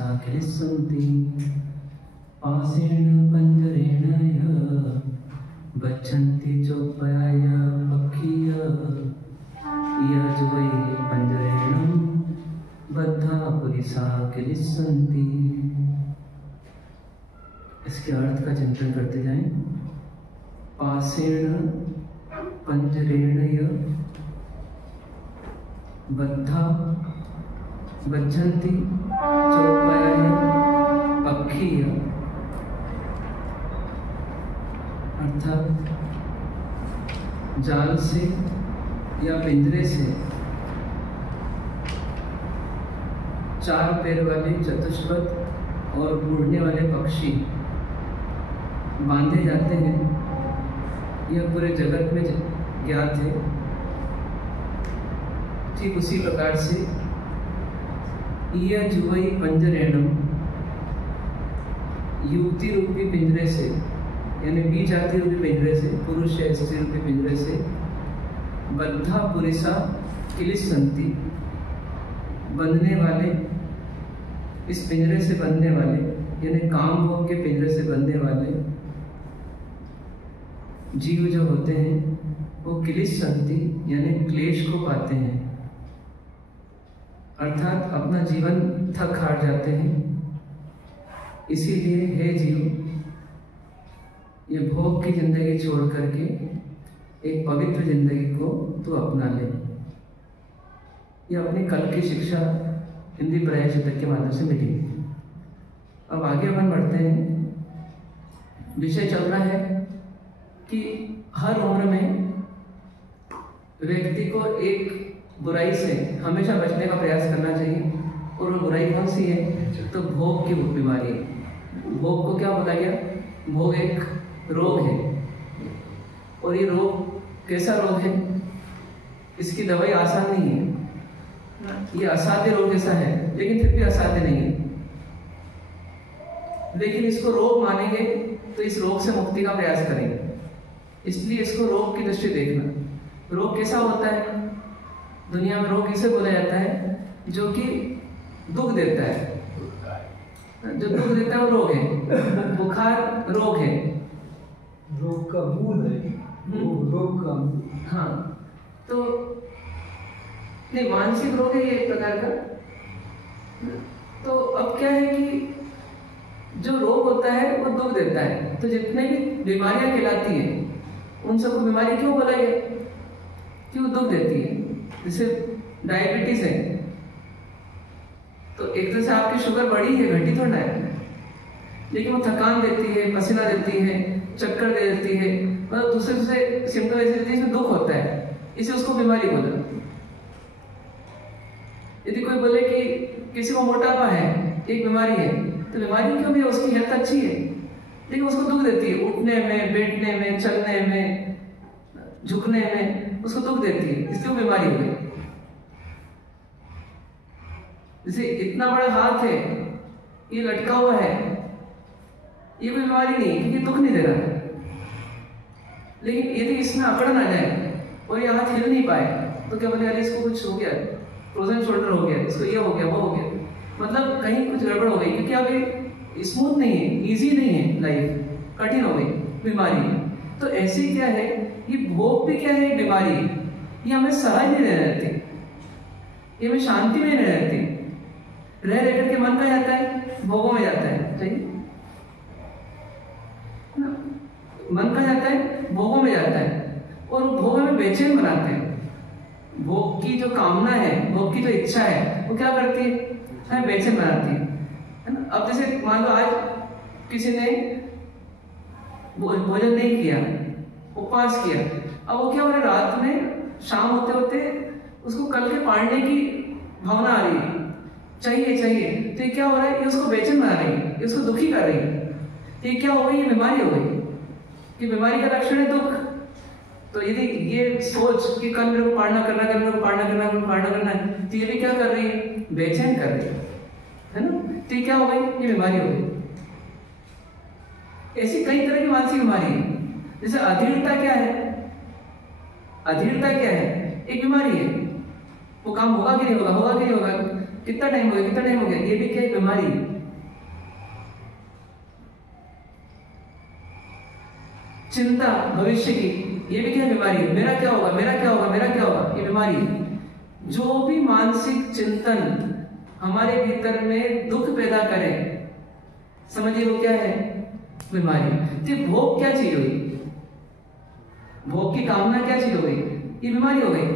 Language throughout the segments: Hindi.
पुरिसा खिलिस्सन्ति पासेन पंजरेण बच्छन्ति चोपाय पक्षिय यज वै पंजरेण बद्धा पुरिसा खिलिस्सन्ति। इसके अर्थ का चिंतन करते जाएं। पासेन पंजरेण बद्धा बच्छन्ति चोपाय पक्षिय, अर्थात जाल से या पिंजरे से चार पैर वाले चतुष्पद और उड़ने वाले पक्षी बांधे जाते हैं, यह पूरे जगत में ज्ञात है। ठीक उसी प्रकार से यह जुवई पंजरेणम, युवती रूपी पिंजरे से यानी बीज जाति रूपी पिंजरे से, पुरुष या स्त्री रूपी पिंजरे से बद्धा पुरिसा खिलिस्सन्ति, बंधने वाले, इस पिंजरे से बंधने वाले यानी काम भोग के पिंजरे से बंधने वाले जीव जो होते हैं वो खिलिस्सन्ति यानी क्लेश को पाते हैं, अर्थात अपना जीवन थक हार जाते हैं। इसीलिए हे जीव, ये भोग की जिंदगी छोड़ करके एक पवित्र जिंदगी को तू अपना ले। ये अपनी कल की शिक्षा हिंदी पर्याय शतक के माध्यम से मिली। अब आगे अपन बढ़ते हैं। विषय चल रहा है कि हर उम्र में व्यक्ति को एक बुराई से हमेशा बचने का प्रयास करना चाहिए, और वो बुराई कौन सी है? तो भोग की बीमारी। भोग को क्या बोला गया? भोग एक रोग है, और ये रोग कैसा रोग है? इसकी दवाई आसान नहीं है। ये असाध्य रोग जैसा है, लेकिन फिर भी असाध्य नहीं है। लेकिन इसको रोग मानेंगे तो इस रोग से मुक्ति का प्रयास करेंगे। इसलिए इसको रोग की दृष्टि देखना। रोग कैसा होता है? दुनिया में रोग किसे बोला जाता है? जो कि दुख देता है। जो दुख देता है वो रोग है। बुखार रोग है, रोग का मूल है। रोग का मूल। हाँ, तो नहीं, मानसिक रोग है ये एक प्रकार का। तो अब क्या है कि जो रोग होता है वो दुख देता है। तो जितने भी बीमारियां कहलाती हैं उन सबको बीमारी क्यों बोला गया? क्यों दुख देती है? जैसे डायबिटीज है, तो एक तरह से आपकी शुगर बढ़ी है, घटी थोड़ा है, लेकिन वो थकान देती है, पसीना देती है, चक्कर दे देती है, मतलब दूसरे सिम्टम ऐसे देती है जिसमें दुख होता है, इसे उसको बीमारी बोला। यदि कोई बोले कि किसी को मोटापा है, एक बीमारी है, तो बीमारी क्यों भी है? उसकी हेल्थ अच्छी है, लेकिन उसको दुख देती है, उठने में, बैठने में, चलने में, झुकने में उसको दुख देती है, इसलिए वो बीमारी हो गई। जैसे इतना बड़ा हाथ है, ये लटका हुआ है, ये कोई बीमारी नहीं है क्योंकि दुख नहीं दे रहा है। लेकिन यदि इसमें अकड़ ना जाए और ये हाथ हिल नहीं पाए तो क्या बोले, अरे इसको कुछ हो गया, फ्रोजन शोल्डर हो गया, इसको ये हो गया, वो हो गया, मतलब कहीं कुछ गड़बड़ हो गई, क्योंकि अभी स्मूथ नहीं है, इजी नहीं है, लाइफ कठिन हो गई, बीमारी। तो ऐसे क्या है, ये भोग भी क्या है? बीमारी। ये हमें सहज नहीं रह रहती, ये हमें शांति में नहीं रहती। रह रह करके मन कहाँ जाता है? भोगों में जाता है। सही, मन कहाँ जाता है? भोगों में जाता है, और भोग हमें बेचैन बनाते हैं। भोग की जो कामना है, भोग की जो इच्छा है, वो क्या करती है? हमें बेचैन बनाती है ना। अब जैसे मान लो आज किसी ने भोजन नहीं किया, उपवास किया, अब वो क्या हो रहा है? रात में शाम होते होते उसको कल के पाड़ने की भावना आ रही है, चाहिए चाहिए। तो ये क्या हो रहा है? ये उसको बेचैन बना रही है, ये उसको दुखी कर रही है। तो ये क्या हो गई? ये बीमारी हो गई। कि बीमारी का लक्षण है दुख। तो यदि ये सोच कि कल मेरे को पाड़ना करना, कल मेरे को पाड़ना करना, मेरे को पाड़ना करना है, तो ये भी क्या कर रही है? बेचैन कर रही है ना। तो ये क्या हो गई? ये बीमारी हो गई। ऐसी कई तरह की मानसिक बीमारी है। जैसे अधीरता क्या है? अधीरता क्या है? एक बीमारी है। वो काम होगा कि नहीं होगा, होगा कि नहीं होगा, कितना टाइम हो गया, कितना टाइम हो गया, ये भी क्या है, बीमारी है। चिंता भविष्य की, ये भी क्या है, बीमारी है। मेरा क्या होगा, मेरा क्या होगा, मेरा क्या होगा, ये बीमारी है। जो भी मानसिक चिंतन हमारे भीतर में दुख पैदा करे, समझिए वो क्या है, बीमारी। तो भोग क्या चीज हुई, भोग की कामना क्या चीज हो गई, ये बीमारी हो गई।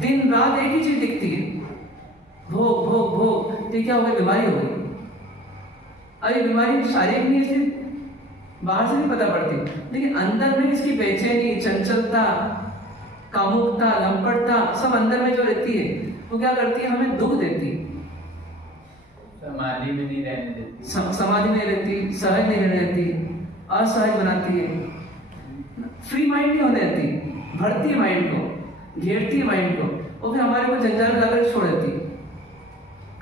दिन रात एक ही चीज दिखती है, भोग भोग भोग, ये क्या हो गई, बीमारी हो गई। अब ये बीमारी शारीरिक नहीं, इसलिए बाहर से नहीं पता पड़ती, लेकिन अंदर में इसकी बेचैनी, चंचलता, कामुकता, लंपटता सब अंदर में जो रहती है, वो क्या करती है, हमें दुख देती है। समाधि में नहीं रहने देती, समाधि नहीं रहती, सहज नहीं रहने देती, असहज बनाती है, फ्री माइंड नहीं होने देती, भरती है माइंड को, घेरती है माइंड को, और फिर हमारे को जंजाल में लाकर छोड़ देती,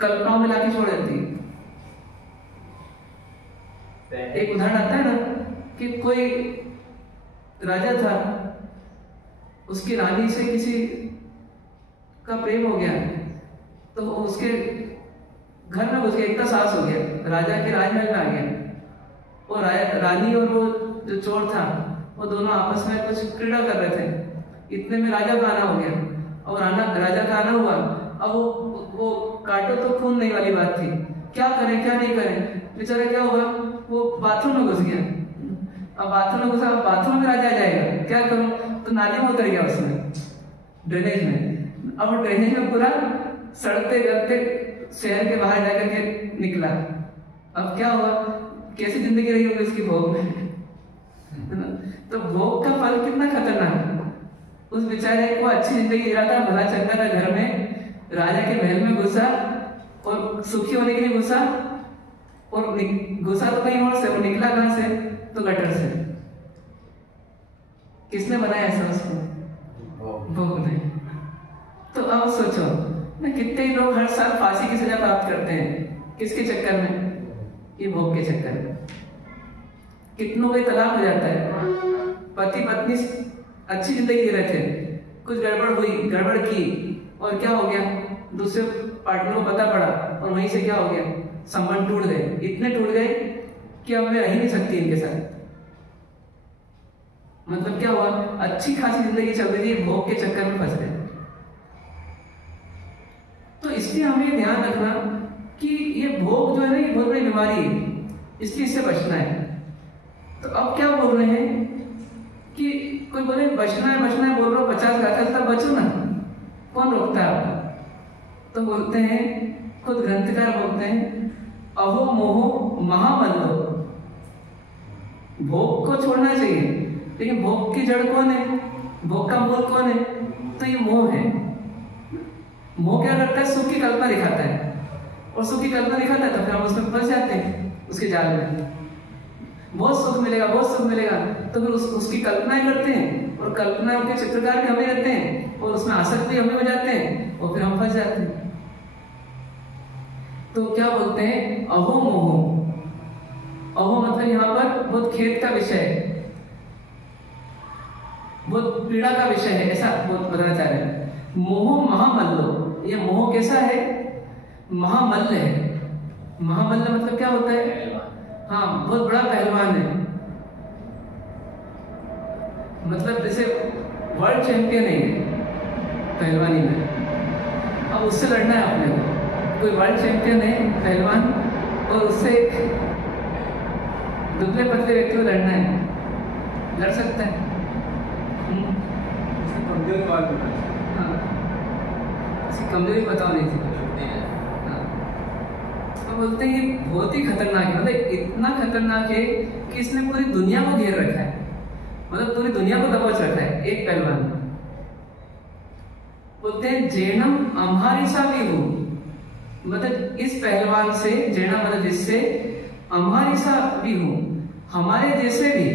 कल्पनाओं में लाके छोड़ देती। एक उदाहरण आता है ना कि कोई राजा था, उसकी रानी से किसी का प्रेम हो गया, तो उसके घर में घुस गया, इतना साहस हो गया, राजा के राजमहल में आ गया। और रानी और वो जो चोर था, वो दोनों आपस में कुछ क्रीड़ा कर रहे थे। इतने में राजा का आना हो गया, और राजा का आना हुआ। अब वो काटो तो खून नहीं वाली बात थी, क्या करें क्या नहीं करें, बेचारा क्या हुआ, वो बाथरूम में घुस गया। अब बाथरूम में घुसा, बाथरूम में राजा जाएगा, क्या करूं, तो नाली में उतर गया, उसमें ड्रेनेज में। अब ड्रेनेज में पूरा सड़ते गलते शहर के बाहर जाकर के निकला। अब क्या हुआ, कैसी जिंदगी रही होगी उसकी भोग में, तो भोग का फल कितना खतरनाक है। उस बेचारे को अच्छी जिंदगी जी रहा था, भला चंगा था, घर में राजा के महल में घुसा और सुखी होने के लिए घुसा, और घुसा तो कहीं और से, और निकला कहां से, तो गटर से। किसने बनाया ऐसा उसको, भोग ने। तो अब सोचो ना, कितने लोग हर साल फांसी की सजा प्राप्त करते हैं, किसके चक्कर में, ये भोग के चक्कर में। कितनों का तलाक हो जाता है, पति पत्नी अच्छी जिंदगी जी रहे थे, कुछ गड़बड़ हुई, गड़बड़ की, और क्या हो गया, दूसरे पार्टनर को पता पड़ा, और वहीं से क्या हो गया, संबंध टूट गए, इतने टूट गए कि अब मैं रह ही नहीं सकती इनके साथ। मतलब क्या हुआ, अच्छी खासी जिंदगी चल रही थी, भोग के चक्कर में फंस गए। तो इसलिए हमें ध्यान रखना कि ये भोग जो है ना, ये बहुत बड़ी बीमारी है, इसलिए इससे बचना है। तो अब क्या बोल रहे हैं कि कोई बोले बचना है बोल रहा हूं, 50 गाथा तब बचो ना, कौन रोकता है आपको। तो बोलते हैं, खुद ग्रंथकार बोलते हैं, अहो मोहो महामल्लो, भोग को छोड़ना चाहिए, लेकिन भोग की जड़ कौन है, भोग का मूल कौन है, तो ये मोह है। मोह क्या करता है, सुख की कल्पना दिखाता है, और सुख की कल्पना दिखाता है तो फिर हम उसमें फंस जाते हैं, उसके जाल में। बहुत सुख मिलेगा, बहुत सुख मिलेगा, तो फिर उसकी कल्पनाएं करते हैं, और कल्पना के चित्रकार भी हमें रहते हैं, और उसमें आसक्त भी हमें हो जाते हैं, और फिर हम फंस जाते हैं। तो क्या बोलते हैं, अहो मोहो। अहो मतलब यहाँ पर बहुत खेद का विषय है, बहुत पीड़ा का विषय है, ऐसा बहुत बताना चाह रहे हैं। मोह महामल्लो, ये मोह कैसा है, महामल्ल है। महामल्ल मतलब क्या होता है, हाँ, बहुत बड़ा पहलवान है, मतलब जैसे वर्ल्ड चैंपियन है पहलवानी में। अब उससे लड़ना है आपने को, कोई वर्ल्ड चैंपियन है पहलवान, और उससे दुबले पतले व्यक्ति को लड़ना है, लड़ सकता है। हाँ, उसकी कमजोरी बताओ नहीं थी। हाँ, तो बोलते हैं ये बहुत ही खतरनाक है, मतलब इतना खतरनाक है कि इसने पूरी दुनिया को घेर रखा है, मतलब पूरी दुनिया को दबोच रखा है एक पहलवान। बोलते हैं जेनम अम्हारी सा भी हो, मतलब इस पहलवान से, जेना मतलब जिससे, अम्हारी सा भी हो, हमारे जैसे भी।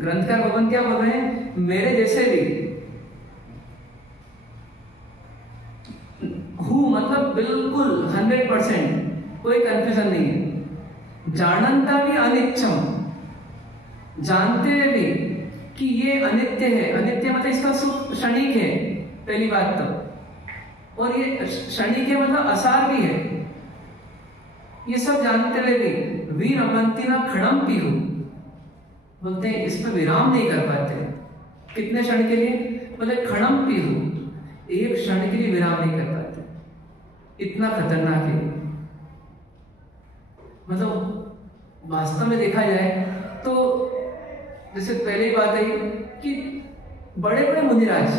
ग्रंथकार भगवान क्या बोल रहे हैं, मेरे जैसे भी हूं, मतलब बिल्कुल 100%, कोई कंफ्यूजन नहीं है। जानता भी अनिच्छम, जानते हुए भी कि ये अनित्य है। अनित्य मतलब इसका सुख क्षणिक है, पहली बात तो, और ये क्षणिक है मतलब असार भी है, ये सब जानते हुए भी वीर अमंती ना खड़म पीहू, बोलते हैं इस पर विराम नहीं कर पाते। कितने क्षण के लिए? बोले खड़म पीहू, एक क्षण के लिए विराम नहीं कर पाते। इतना खतरनाक है। मतलब वास्तव में देखा जाए तो जैसे पहले ही बात आई कि बड़े बड़े मुनिराज,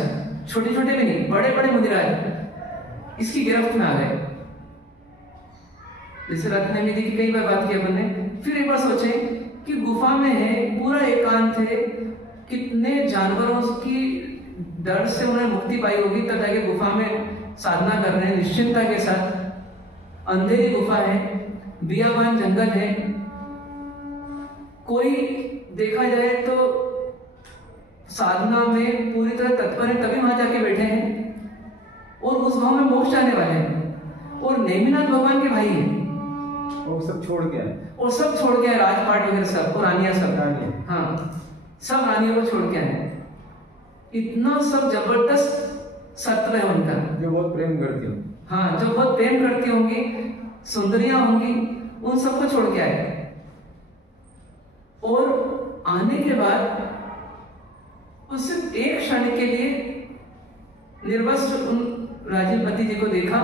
छोटे छोटे भी नहीं, बड़े बड़े मुनिराज इसकी गिरफ्त में आ गए। जैसे रत्नवेदी की कई बार बात की अपन ने। फिर एक बार सोचे कि गुफा में है, पूरा एकांत है, कितने जानवरों की डर से उन्हें मुक्ति पाई होगी, तब जाके गुफा में साधना कर रहे हैं निश्चिंतता के साथ। अंधेरी गुफा है, बियाबान जंगल है, कोई देखा जाए तो साधना में पूरी तरह तत्पर है, तभी वहां जाके बैठे हैं और उस गांव में मोक्ष जाने वाले हैं और नेमिनाथ भगवान के भाई हैं और सब छोड़ के आए, और सब छोड़ के आए, राजपाट वगैरह सब और रानियां सब, हाँ सब रानियों को छोड़ के आए। इतना सब जबरदस्त सत्र है उनका, जो बहुत प्रेम करती हो। हाँ, जो बहुत प्रेम करती होंगी, सुंदरियां होंगी, उन सबको छोड़ के आए। और आने के बाद सिर्फ एक क्षण के लिए निर्वस्त्र उन राजीवपति जी को देखा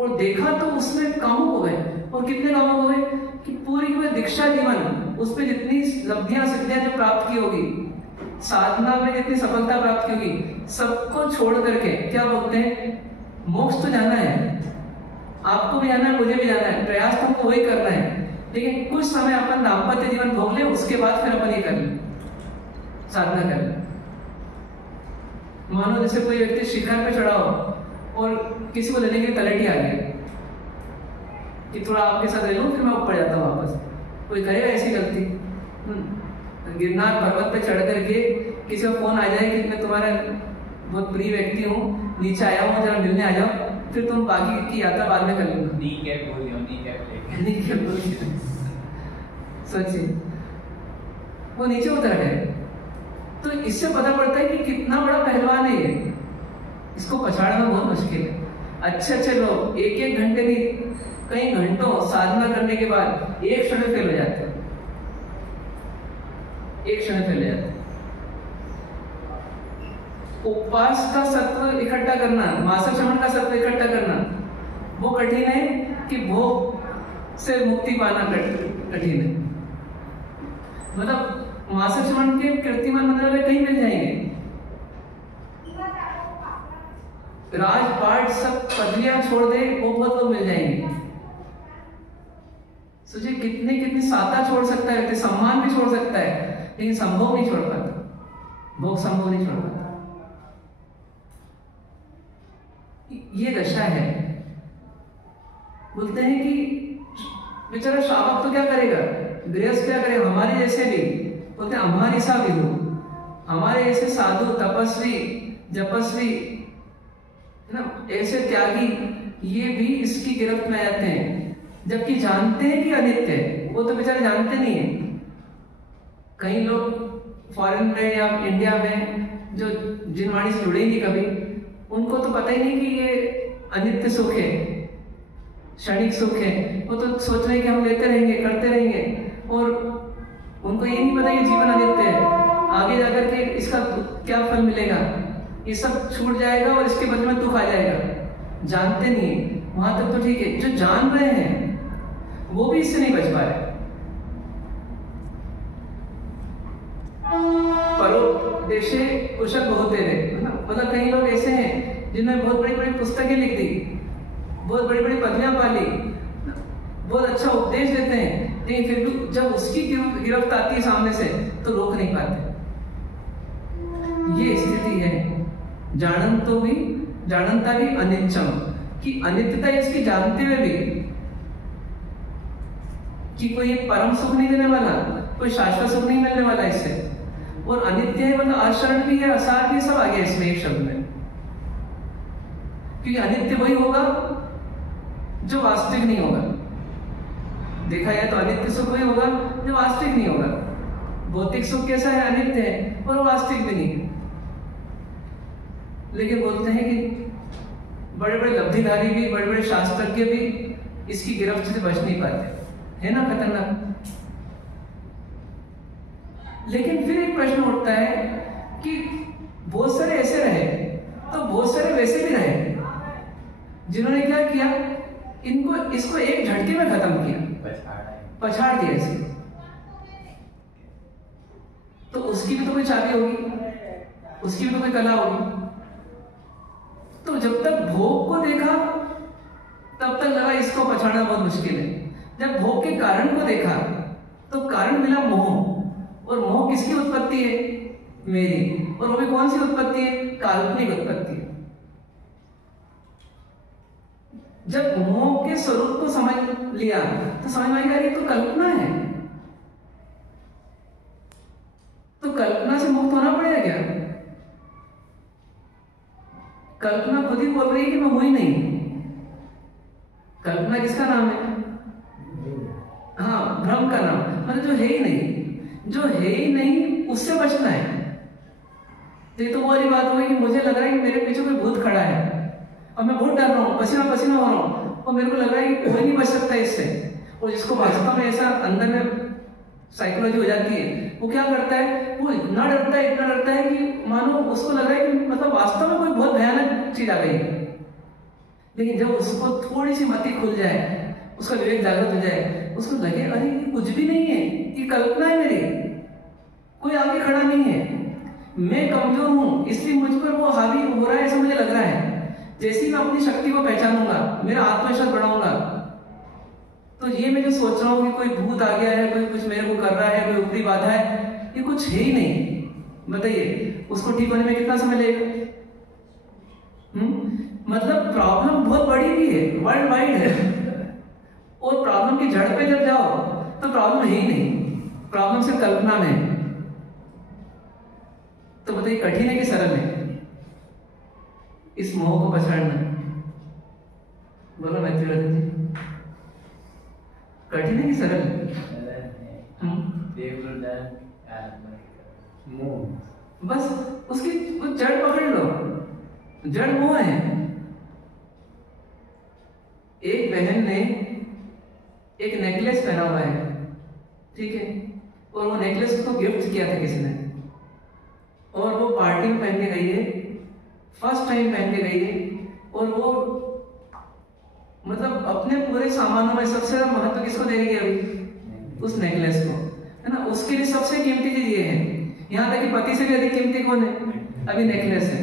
और देखा तो उसमें कामुक हो गए। और कितने कामुक हो गए कि पूरी की दीक्षा जीवन, उस पर जितनी लब्धियां सिद्धियां जो प्राप्त की होगी, साधना में जितनी सफलता प्राप्त की होगी, सबको छोड़ करके क्या बोलते हैं, मोक्ष तो जाना है, आपको भी जाना है, मुझे भी जाना है, प्रयास तो हमको वही करना है, लेकिन कुछ समय अपन दाम्पत्य जीवन भोग ले, उसके बाद फिर अपन ये कर ले, साधना कर ले। मानो जैसे कोई व्यक्ति शिखर पे चढ़ा हो और किसी को लेने के लिए तलटी आ गई कि थोड़ा आपके साथ रह लूं, फिर मैं ऊपर जाता हूँ वापस। कोई करेगा ऐसी गलती? गिरनार पर्वत पे चढ़ करके किसी को फोन आ जाए कि मैं तुम्हारा बहुत प्रिय व्यक्ति हूँ, नीचे आया हूँ, जरा मिलने आ जाओ, फिर तुम बाकी की यात्रा बाद में कर लूंगा। नी कैप बोलियो, नी कैप लेके, नी कैप बोलियो। सोचिए, वो नीचे उतर गए। तो इससे पता पड़ता है कि कितना बड़ा पहलवान है ये, इसको पछाड़ना बहुत मुश्किल है। अच्छे अच्छे लोग एक एक घंटे नहीं, कई घंटों साधना करने के बाद एक क्षण में फेल हो जाते हैं, एक क्षण में फेल हो जाते हैं। उपवास का सत्व इकट्ठा करना, मासिक श्रवण का सत्व इकट्ठा करना वो कठिन है कि भोग से मुक्ति पाना कठिन है। मतलब मासिक श्रवण के कीर्तिमान बनने वाले कहीं मिल जाएंगे, राजपाट सब पदवियां छोड़ दे वो बहुत लोग मिल जाएंगे। सोचिए कितने कितनी साता छोड़ सकता है, सम्मान भी छोड़ सकता है, लेकिन संभोग नहीं छोड़ पाता, भोग संभोग नहीं छोड़ पाता। ये दशा है। बोलते हैं कि बेचारा श्रावक तो क्या करेगा, गृहस्थ क्या करेगा, हमारे जैसे भी बोलते हैं हमारे सा भी हो, हमारे ऐसे साधु तपस्वी जपस्वी ना, ऐसे त्यागी, ये भी इसकी गिरफ्त में आ जाते हैं, जबकि जानते हैं कि अनित्य है। वो तो बेचारे जानते नहीं है। कई लोग फॉरेन में या इंडिया में जो जिन वाणी से जुड़े नहीं कभी, उनको तो पता ही नहीं कि ये अनित्य सुख है, क्षणिक सुख है। वो तो सोच रहे हैं कि हम लेते रहेंगे, करते रहेंगे, और उनको ये नहीं पता कि जीवन अनित्य है, आगे जाकर के इसका क्या फल मिलेगा, ये सब छूट जाएगा और इसके बदले में दुख आ जाएगा। जानते नहीं है, वहां तक तो ठीक है। जो जान रहे हैं वो भी इससे नहीं बच पा रहे। परोपदेशे कुशल बहुतेरे, मतलब कई लोग ऐसे हैं जिन्होंने बहुत बड़ी बड़ी पुस्तकें लिख दी, बहुत बड़ी बड़ी पदवियां पाली, बहुत अच्छा उपदेश देते हैं, लेकिन फिर भी जब उसकी गिरफ्त आती है सामने से तो रोक नहीं पाते। ये स्थिति है। जानता भी अनिच्चम, कि अनित्यता इसकी जानते हुए भी कि कोई परम सुख नहीं देने वाला, कोई शाश्वत सुख नहीं मिलने वाला इससे, और अनित्य है मतलब अशरण भी है, असार भी, सब आ गया इसमें एक शब्द में। क्योंकि अनित्य वही होगा जो वास्तविक नहीं होगा। देखा जाए तो अनित्य सुख वही होगा जो वास्तविक नहीं होगा। भौतिक सुख कैसा है, अनित्य है और वास्तविक भी नहीं है। लेकिन बोलते हैं कि बड़े बड़े लब्धिधारी भी, बड़े बड़े शास्त्रज्ञ भी इसकी गिरफ्त से बच नहीं पाते। है ना खतरनाक। लेकिन फिर एक प्रश्न उठता है कि बहुत सारे ऐसे रहे तो बहुत सारे वैसे भी रहे जिन्होंने क्या किया, इसको एक झटके में खत्म किया, पछाड़ दिया इसे। तो उसकी भी तो कोई चाबी होगी, उसकी भी तो कोई कला होगी। तो जब तक भोग को देखा तब तक लगा इसको पछाड़ना बहुत मुश्किल है। जब भोग के कारण को देखा तो कारण मिला मोह, और मोह किसकी उत्पत्ति है? मेरी। और वो भी कौन सी उत्पत्ति है? काल्पनिक उत्पत्ति है। जब मोह के स्वरूप को समझ लिया तो समझ में आएगा ये तो कल्पना है। तो कल्पना से मुक्त होना पड़ेगा क्या? कल्पना खुद ही बोल रही है कि मैं हुई नहीं। कल्पना किसका नाम है? हाँ, भ्रम का नाम, मतलब जो है ही नहीं। जो है ही नहीं उससे बचना है। तो ये तो वो वाली बात हुई कि मुझे लग रहा है कि मेरे पीछे कोई भूत खड़ा है और मैं बहुत डर रहा हूँ, पसीना पसीना हो रहा हूँ, और मेरे को लग रहा है कि कोई नहीं बच सकता इससे। और जिसको वास्तव में ऐसा अंदर में साइकोलॉजी हो जाती है, वो क्या करता है, वो इतना डरता है कि मानो उसको लग रहा है कि मतलब वास्तव में कोई बहुत भयानक चीज आ गई। लेकिन जब उसको थोड़ी सी मति खुल जाए, उसका विवेक जागृत हो जाए, उसको लगे अरे ये कुछ भी नहीं है, ये कल्पना है मेरी, कोई आगे खड़ा नहीं है, मैं कमजोर हूं इसलिए मुझ पर वो हावी हो रहा है ऐसा मुझे लग रहा है। जैसे ही मैं अपनी शक्ति को पहचानूंगा, मेरा आत्मविश्वास बढ़ाऊंगा, तो ये मैं जो सोच रहा हूँ कि कोई भूत आ गया है, कोई कुछ मेरे को कर रहा है, कोई ऊपरी बाधा है, ये कुछ है ही नहीं। बताइए उसको ठीक होने में कितना समय लगेगा? मतलब प्रॉब्लम बहुत बड़ी भी है, वर्ल्ड वाइड है, और प्रॉब्लम की जड़ पे जब जाओ तो प्रॉब्लम है ही नहीं, प्रॉब्लम सिर्फ कल्पना में है। तो बताइए कठिन है कि सरल है इस मोह को पछाड़ना? बोलो मैथ्यू जी, कठिन है कि सरल है? बस उसकी वो जड़ पकड़ लो, जड़ मोह है। एक बहन ने एक नेकलेस पहना हुआ है, ठीक है, और वो नेकलेस उसको गिफ्ट किया था किसी ने, और वो पार्टी में पहन के गई है, फर्स्ट टाइम पहन के गई है, और वो मतलब अपने पूरे सामानों में सबसे ज्यादा महत्व किसको दे रही है अभी? उस नेकलेस को, है ना। उसके लिए सबसे कीमती चीज ये है। यहाँ तक कि पति से भी अधिक कीमती कौन है? अभी नेकलेस है,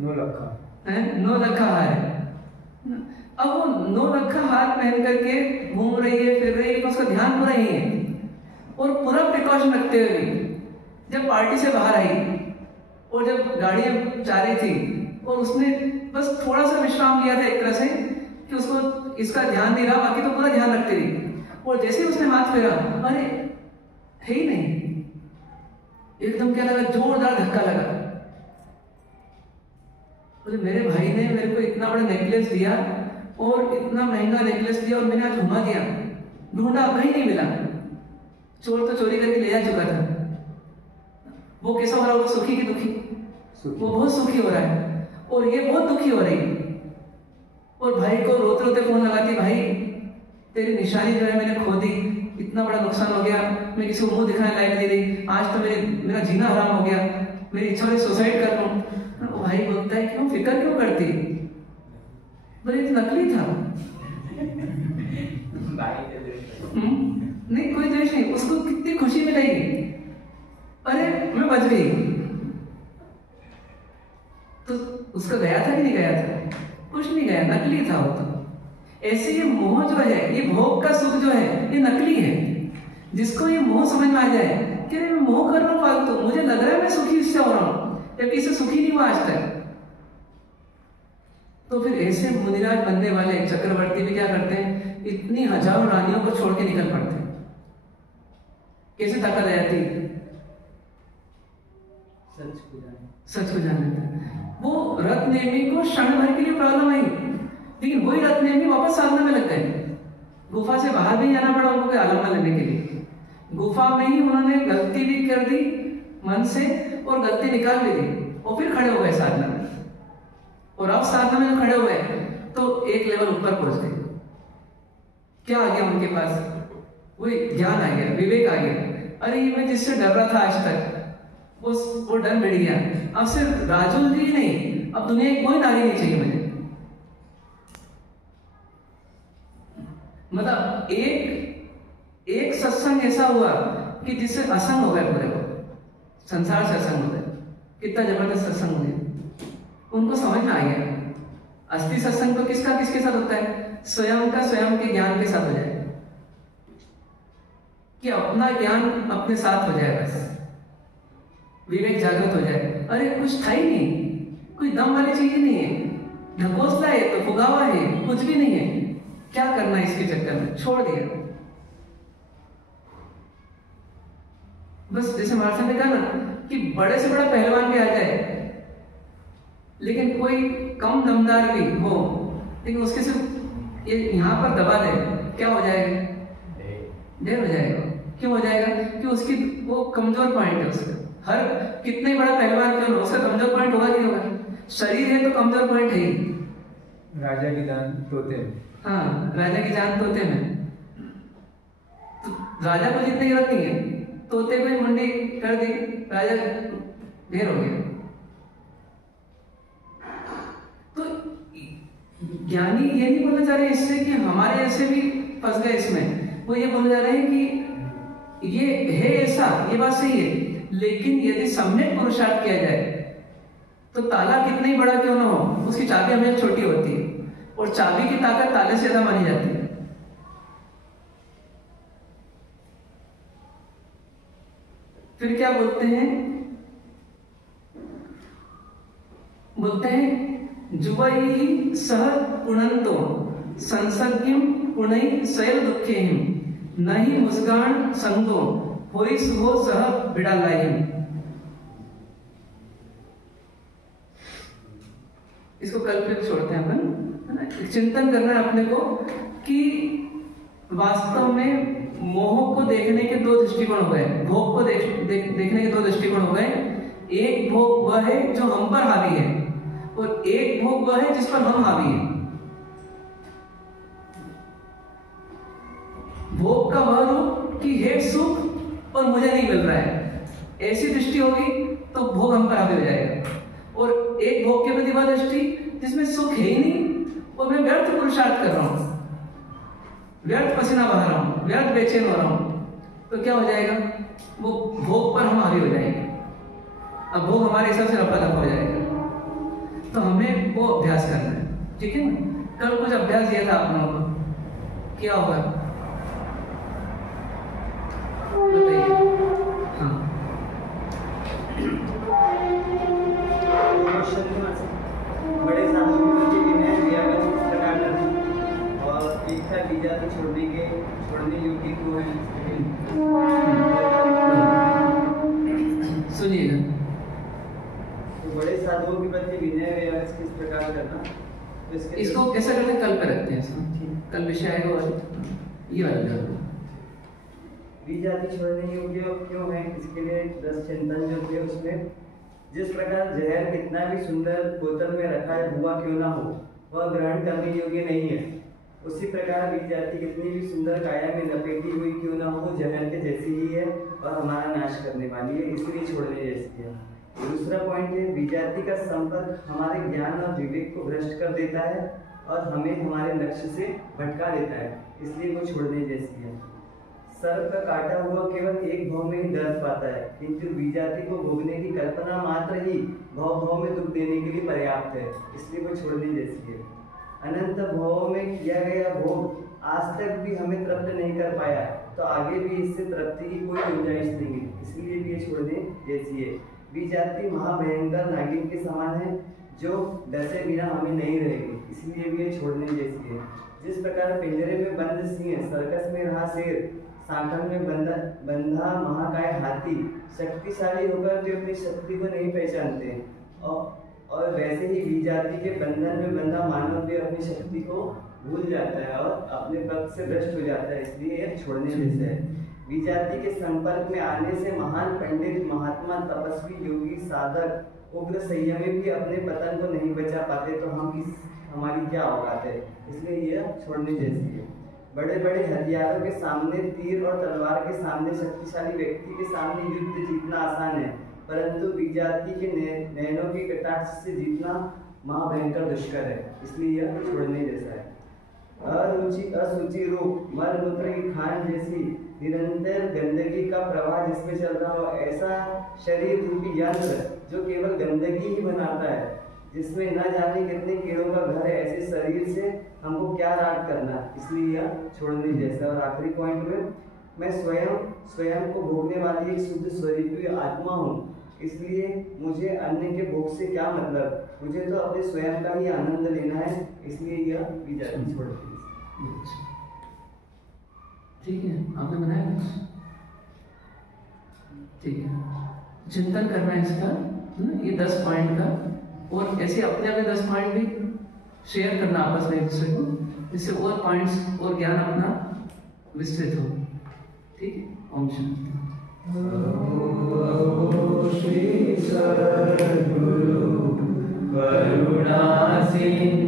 9 लाख है 9 लाख का हार है। अब वो 9 लाख का हार पहन करके घूम रही है, फिर रही है, तो उसका ध्यान पूरा ही है, और पूरा प्रिकॉशन रखते हुए जब पार्टी से बाहर आई और जब गाड़ियां जा रही थी, और उसने बस थोड़ा सा विश्राम लिया था एक तरह से कि उसको इसका ध्यान नहीं रहा, बाकी तो पूरा ध्यान रखती रही। और जैसे ही उसने हाथ फेरा, अरे है ही नहीं, एकदम क्या लगा, जोरदार धक्का लगा। बोले मेरे भाई ने मेरे को इतना बड़ा नेकलेस दिया और इतना महंगा नेकलेस दिया, और मैंने आज घुमा दिया, ढूंढा कहीं नहीं मिला, चोर तो चोरी करके ले जा चुका था। वो कैसा हो रहा है? वो सुखी की दुखी? वो बहुत सुखी हो रहा है, और ये बहुत दुखी हो रही। और भाई को रोते रोते फोन लगाती, भाई तेरी निशानी जो है मैंने खो दी, इतना बड़ा नुकसान हो गया, मैं किसी को मुंह दिखाने लायक नहीं रही, आज तो मेरा जीना हराम हो गया, मेरी इच्छा हुई सुसाइड कर लूं। तो भाई बोलता है क्यों फिक्र क्यों करती? बोले तो नकली था। नहीं कोई द्वेष नहीं, उसको कितनी खुशी मिलेगी, अरे मैं बच गई। तो उसका गया था कि नहीं गया था? कुछ नहीं गया, नकली था वो तो। ऐसे ये मोह जो है, ये भोग का सुख जो है, ये नकली है। जिसको ये मोह समझ में आ जाए कि मैं मोह कर रहा हूं फालतू, मुझे लग रहा है मैं सुखी इससे हो रहा हूं, जबकि इससे सुखी नहीं हुआ आज तक, तो फिर ऐसे मुनिराज बनने वाले चक्रवर्ती भी क्या करते हैं, इतनी हजारों रानियों को छोड़ के निकल पड़ते हैं। कैसे ताकत आ जाती? सच को जान लेता है। वो रत्नेमी को क्षण भर के लिए प्रॉब्लम आई, लेकिन वही रत्नेमी वापस साधना में लग गए। गुफा से बाहर भी जाना पड़ा उनको आलम्बन लेने के लिए। गुफा में ही उन्होंने गलती भी कर दी मन से, और गलती निकाल भी दी, और फिर खड़े हो गए साधना में। और अब साधना में खड़े हुए तो एक लेवल ऊपर पहुंच गए। क्या आ गया उनके पास? वो ज्ञान आ गया, विवेक आ गया। अरे ये मैं जिससे डर रहा था आज तक, वो डर मिट गया। अब सिर्फ राजुल जी नहीं, अब दुनिया की कोई नारी नहीं चाहिए मुझे। मतलब एक सत्संग ऐसा हुआ कि जिससे असंग हो गए पूरे को, संसार से असंग हो गए। कितना जबरदस्त सत्संग हो गया, उनको समझ में आ गया। असली सत्संग तो किसके साथ होता है? स्वयं का स्वयं के ज्ञान के साथ हो जाए, कि अपना ज्ञान अपने साथ हो जाए, बस विवेक जागृत हो जाए। अरे कुछ था ही नहीं, कोई दम वाली चीज ही नहीं है, ढकोसला है तो फुगावा है, कुछ भी नहीं है। क्या करना है इसके चक्कर में, छोड़ दिया। बस जैसे महाराज ने कहा ना कि बड़े से बड़ा पहलवान भी आ जाए, लेकिन कोई कम दमदार भी हो, लेकिन उसके सिर्फ ये यहाँ पर दबा दे, क्या हो जाएगा? ढेर हो जाएगा। क्यों हो जाएगा? कि उसकी वो कमजोर पॉइंट है उसका। हर कितने बड़ा पहलवान क्यों ना, उसका कमजोर पॉइंट होगा कि होगा? शरीर है तो कमजोर पॉइंट है ही। राजा की जान तोते में। हाँ, राजा की जान तोते में। तो राजा को जितनी जरूरत नहीं है, तोते को ही मुंडी कर दी, राजा ढेर हो गया। तो ज्ञानी ये नहीं बोलना चाह रहे इससे कि हमारे ऐसे भी फंस गए इसमें। वो ये बोलना चाह रहे हैं कि ये है ऐसा, ये बात सही है, लेकिन यदि सम्यक पुरुषार्थ किया जाए तो ताला कितना ही बड़ा क्यों ना हो, उसकी चाबी हमेशा छोटी होती है, और चाबी की ताकत ताले से ज्यादा मानी जाती है। फिर क्या बोलते हैं? बोलते हैं जुवई सह पुणंतो संसर्गिम पुणई सैल दुखेहिम नहीं मुस्कान संगो होई सुहो सह बिड़ालाहिम। इसको कल फिर छोड़ते हैं अपन, है ना? चिंतन करना है अपने को कि वास्तव में मोह को देखने के दो दृष्टिकोण हो गए, भोग को देखने के दो दृष्टिकोण हो गए। एक भोग वह है जो हम पर हावी है, और एक भोग वह है जिस पर हम हावी हैं। भोग का वह रूप कि हे सुख और मुझे नहीं मिल रहा है, ऐसी दृष्टि होगी तो भोग हम पर हावी हो जाएगा। और एक भोग के प्रति वह दृष्टि जिसमें सुख है ही नहीं, और मैं व्यर्थ पुरुषार्थ कर रहा हूं, व्यर्थ पसीना बहा रहा हूं, व्यर्थ बेचैन हो रहा हूं, तो क्या हो जाएगा? वो भोग पर हम हावी हो जाएंगे। अब भोग हमारे हिसाब से रफा-दफा हो जाएगा। तो हमें वो अभ्यास करना है, ठीक है ना? कल कुछ अभ्यास दिया था आप लोगों को, क्या होगा बताइए। हाँ, बड़े साधुओं के विनय व्यापक प्रकार करना और इच्छा बीजा को छोड़ने योग्य को है। सुनिएगा। तो बड़े साधुओं के प्रति विनय व्यापक किस प्रकार करना, तो इसको कैसा करते हैं? कल पे रखते हैं इसको, कल विषय आएगा और ये वाला बीजाति छोड़ने योग्य क्यों है, इसके लिए 10 चिंतन जो थे उसमें जिस प्रकार जहर कितना भी सुंदर बोतल में रखा हुआ क्यों ना हो, वह ग्रहण करने योग्य नहीं है, उसी प्रकार बीज जाति कितनी भी सुंदर काया में लपेटी हुई क्यों ना हो, जहर के जैसी ही है और हमारा नाश करने वाली है, इसलिए छोड़ने जैसी है। दूसरा पॉइंट है, बीज जाति का संपर्क हमारे ज्ञान और विवेक को भ्रष्ट कर देता है और हमें हमारे लक्ष्य से भटका देता है, इसलिए वो छोड़ने जैसी है। सर्प का काटा हुआ केवल एक भाव में ही दर्द पाता है, किंतु बीजाति को भोगने की कल्पना मात्र ही भाव में दुख देने के लिए पर्याप्त है, इसलिए वो छोड़ने जैसी है। अनंत भावों में किया गया भोग आज तक भी हमें तृप्त नहीं कर पाया, तो आगे भी इससे तृप्ति की कोई गुंजाइश नहीं है, इसलिए भी ये छोड़ने जैसी है। बीजाति महाभयंकर नागिन के समान है जो डसे बिना हमें नहीं रहेगी, इसलिए भी ये छोड़ने जैसी है। जिस प्रकार पिंजरे में बंद सिंह, सर्कस में रहा शेर, सांकल में बंधा महाकाय हाथी शक्तिशाली होकर भी अपनी शक्ति को नहीं पहचानते, और वैसे ही बीजाति के बंधन में बंधा मानव भी अपनी शक्ति को भूल जाता है और अपने पक्ष से भ्रष्ट हो जाता है, इसलिए यह छोड़ने जैसे है। बीजाति के संपर्क में आने से महान पंडित, महात्मा, तपस्वी, योगी, साधक, उग्र संयमी भी अपने पतन को नहीं बचा पाते, तो हमारी क्या औकात है, इसलिए यह छोड़ने जैसी है। बड़े बड़े हथियारों के सामने, तीर और तलवार के सामने शक्तिशाली व्यक्ति के सामने युद्ध जीतना आसान है, परंतु विजाति के नैनों के कटाक्ष से जीतना महाभयंकर दुष्कर है, इसलिए यह छोड़ने जैसा है। अशुचि रूप, मल मूत्र की खान जैसी निरंतर गंदगी का प्रवाह जिसमें चल रहा हो, ऐसा शरीर रूपी यंत्र जो केवल गंदगी ही बनाता है, जिसमें न जाने कितने कीड़ों का घर है, ऐसे शरीर से हमको क्या राग करना, इसलिए यह छोड़ने जैसा। और आखिरी पॉइंट में, मैं स्वयं को भोगने वाली एक शुद्ध स्वरूपी आत्मा हूँ, इसलिए मुझे अन्य के भोग से क्या मतलब, मुझे तो अपने स्वयं का ही आनंद लेना है, इसलिए यह विजाति छोड़ दी। ठीक है, आपने बनाया कुछ? ठीक है, चिंतन करना है इसका, ये 10 पॉइंट का, और ऐसे अपने अपने 10 पॉइंट भी शेयर करना आपस में एक दूसरे को, जिससे और पॉइंट्स और ज्ञान अपना विस्तृत हो। ठीक है, ओम शांति। श्री सद्गुरु करुणा सिंधु